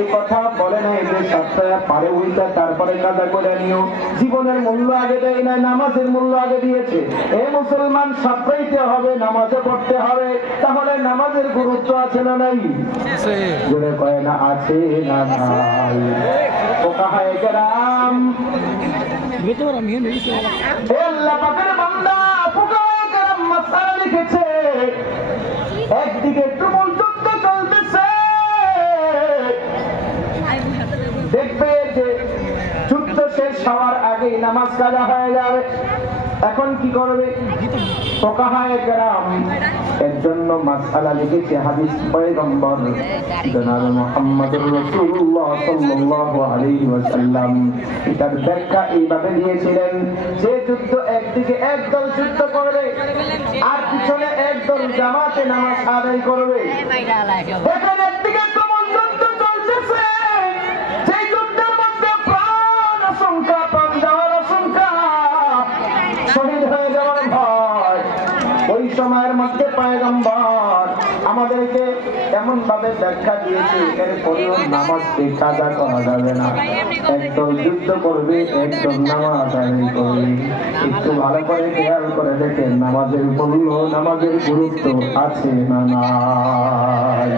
এই কথা বলে যে সাতটা পারে উল্টা তারপরে করে নিও জীবনের মূল্য আগে দেয় না নামাজের মূল্য আগে দিয়েছে। এ মুসলমান সাতটাইতে হবে নামাজে পড়তে হবে। তাহলে নামাজের গুরুত্ব আছে না নাই? কয় না আছে না নাই? ওকাহায় গেরাম হে আল্লাহ পাকের বান্দা। দেখবে যে যুদ্ধ শেষ হওয়ার আগেই নামাজ কাজা হয়ে যাবে। এখন কি করবে? এর জন্য ব্যাখ্যা এইভাবে দিয়েছিলেন যুদ্ধ একদিকে একদল করবে, আর পিছনে একদল জামাতে নামাজ আদায় করবে। একদিকে সময়ের মধ্যে পায়গম্বর আমাদেরকে এমন ভাবে ব্যাখ্যা দিয়েছে এরপরেও নামাজকে কাজা করা যাবে না। একদল যুদ্ধ করবে একদল নামাজ আদায় করবে। একটু ভালো করে খেয়াল করে দেখেন নামাজের মূল্য নামাজের গুরুত্ব আছে না নাই?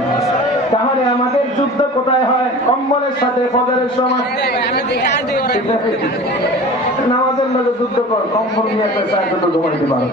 তাহলে আমাদের যুদ্ধ কোথায় হয়? কম্বলের সাথে ফজরের সময়। লোকে যুদ্ধ কর কম্বল নিয়ে একটা সাইকেল ঘুমাইতে পারো।